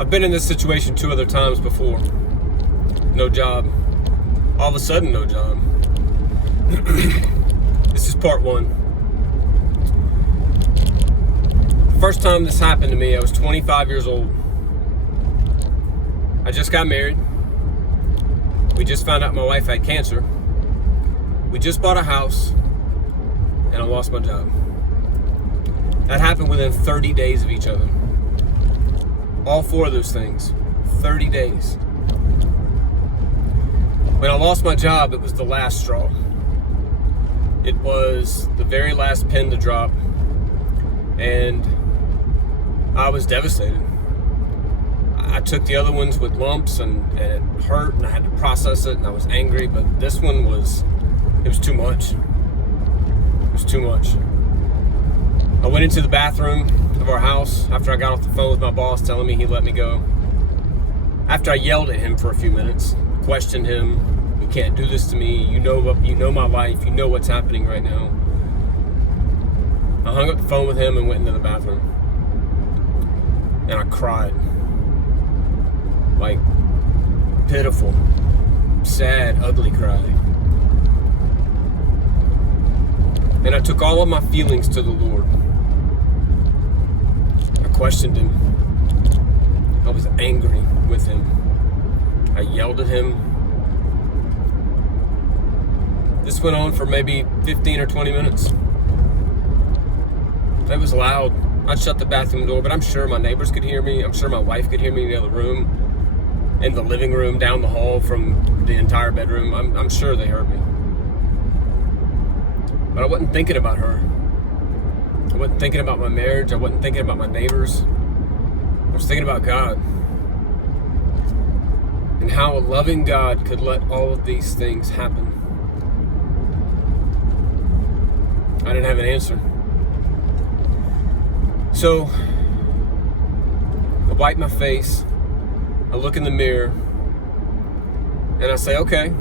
I've been in this situation 2 other times before. No job. All of a sudden, no job. This is part 1. First time this happened to me, I was 25 years old. I just got married. We just found out my wife had cancer. We just bought a house, and I lost my job. That happened within 30 days of each other. All 4 of those things, 30 days. When I lost my job, it was the last straw. It was the very last pin to drop, and I was devastated. I took the other ones with lumps, and it hurt, and I had to process it, and I was angry, but this one was too much. It was too much. I went into the bathroom of our house after I got off the phone with my boss telling me he let me go. After I yelled at him for a few minutes, questioned him, "You can't do this to me, you know my life, you know what's happening right now." I hung up the phone with him and went into the bathroom. And I cried. Like, pitiful, sad, ugly cry. And I took all of my feelings to the Lord. I questioned him. I was angry with him. I yelled at him. This went on for maybe 15 or 20 minutes. It was loud. I shut the bathroom door, but I'm sure my neighbors could hear me. I'm sure my wife could hear me in the other room, in the living room, down the hall from the entire bedroom. I'm sure they heard me. But I wasn't thinking about her. I wasn't thinking about my marriage. I wasn't thinking about my neighbors. I was thinking about God. And how a loving God could let all of these things happen. I didn't have an answer. So, I wipe my face, I look in the mirror, and I say, okay,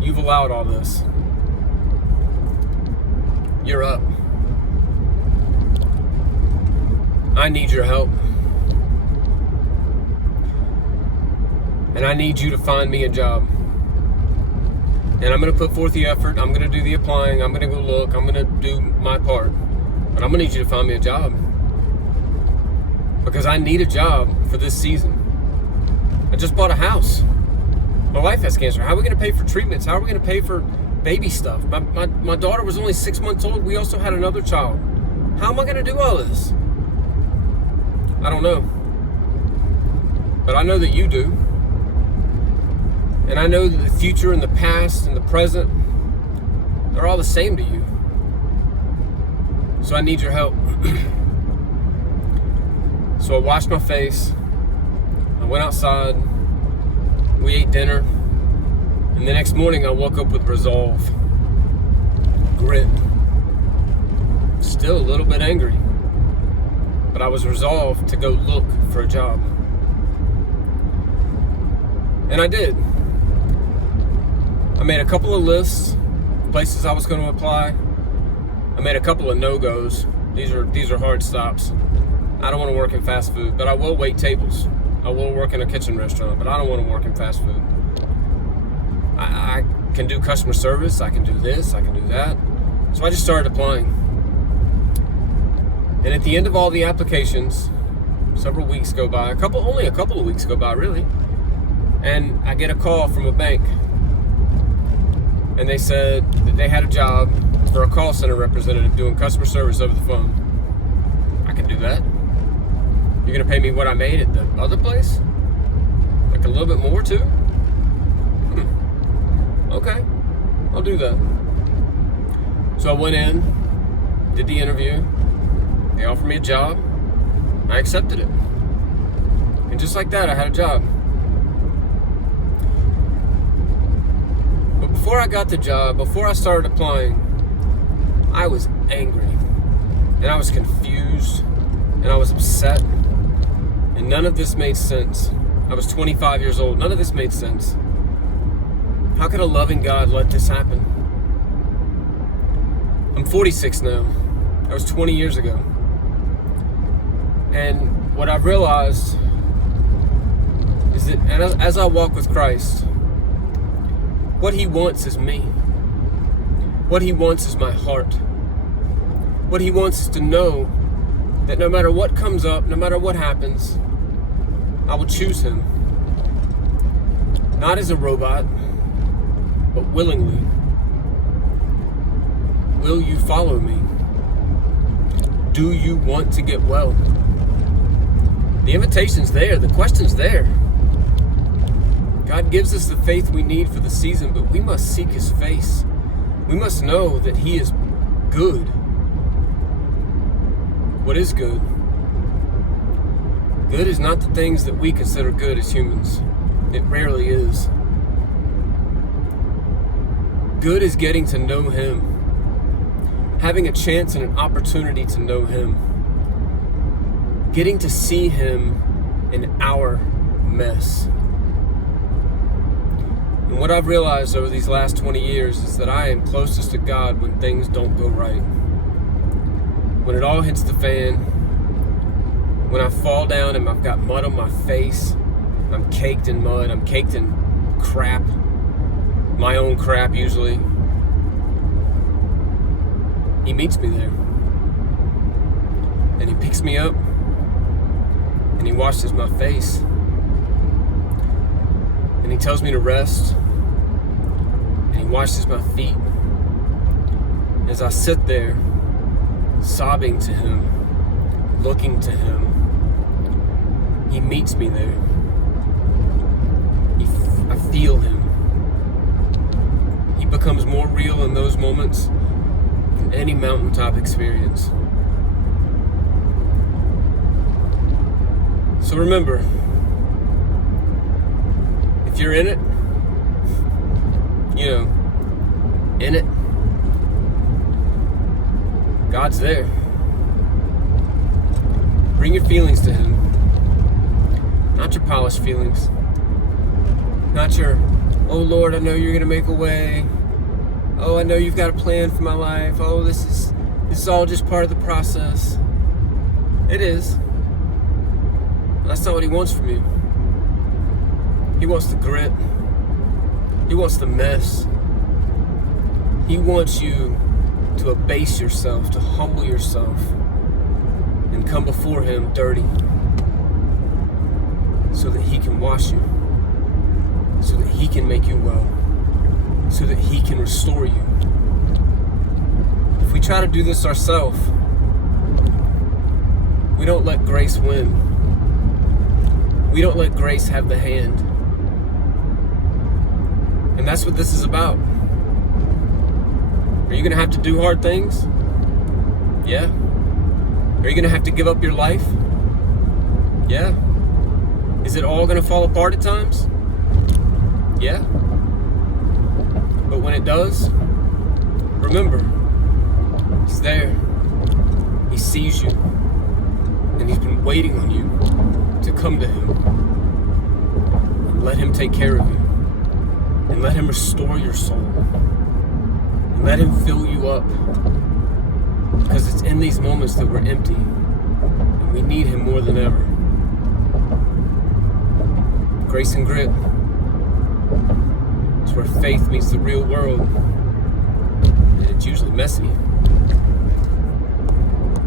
you've allowed all this. You're up. I need your help. And I need you to find me a job. And I'm going to put forth the effort, I'm going to do the applying, I'm going to go look, I'm going to do my part. But I'm going to need you to find me a job. Because I need a job for this season. I just bought a house. My wife has cancer. How are we going to pay for treatments? How are we going to pay for baby stuff? My daughter was only 6 months old. We also had another child. How am I going to do all this? I don't know. But I know that you do. And I know that the future and the past and the present, they're all the same to you. So I need your help. So I washed my face. I went outside. We ate dinner. And the next morning I woke up with resolve. Grit. Still a little bit angry. But I was resolved to go look for a job. And I did. I made a couple of lists, places I was going to apply. I made a couple of no-goes. These are hard stops. I don't want to work in fast food, but I will wait tables. I will work in a kitchen restaurant, but I don't want to work in fast food. I can do customer service. I can do this. I can do that. So I just started applying. And at the end of all the applications, several weeks go by. Only a couple of weeks go by, really. And I get a call from a bank. And they said that they had a job for a call center representative doing customer service over the phone. I can do that. You're gonna pay me what I made at the other place? Like a little bit more too? Okay, I'll do that. So I went in, did the interview. They offered me a job. I accepted it. And just like that, I had a job. But before I got the job, before I started applying, I was angry, and I was confused, and I was upset, and none of this made sense. I was 25 years old. None of this made sense. How could a loving God let this happen? I'm 46 now. That was 20 years ago. And what I've realized is that as I walk with Christ, what He wants is me. What He wants is my heart. What He wants is to know that no matter what comes up, no matter what happens, I will choose Him. Not as a robot, but willingly. Will you follow me? Do you want to get well? The invitation's there, the question's there. God gives us the faith we need for the season, but we must seek His face. We must know that He is good. What is good? Good is not the things that we consider good as humans. It rarely is. Good is getting to know Him. Having a chance and an opportunity to know Him. Getting to see Him in our mess. And what I've realized over these last 20 years is that I am closest to God when things don't go right. When it all hits the fan. When I fall down and I've got mud on my face. I'm caked in mud. I'm caked in crap. My own crap usually. He meets me there. And He picks me up. And He washes my face. And He tells me to rest. And He washes my feet. As I sit there, sobbing to Him, looking to Him, He meets me there. I feel Him. He becomes more real in those moments than any mountaintop experience. So remember, if you're in it, in it, God's there. Bring your feelings to Him. Not your polished feelings. Not your, oh Lord, I know you're going to make a way. Oh, I know you've got a plan for my life. Oh, this is all just part of the process. It is. But that's not what He wants from you. He wants the grit. He wants the mess. He wants you to abase yourself, to humble yourself, and come before Him dirty so that He can wash you, so that He can make you well, so that He can restore you. If we try to do this ourselves, we don't let grace win. We don't let grace have the hand. And that's what this is about. Are you going to have to do hard things? Yeah. Are you going to have to give up your life? Yeah. Is it all going to fall apart at times? Yeah. But when it does, remember, He's there. He sees you. And He's been waiting on you to come to Him. And let Him take care of you. And let Him restore your soul. And let Him fill you up. Because it's in these moments that we're empty. And we need Him more than ever. Grace and grit. It's where faith meets the real world. And it's usually messy.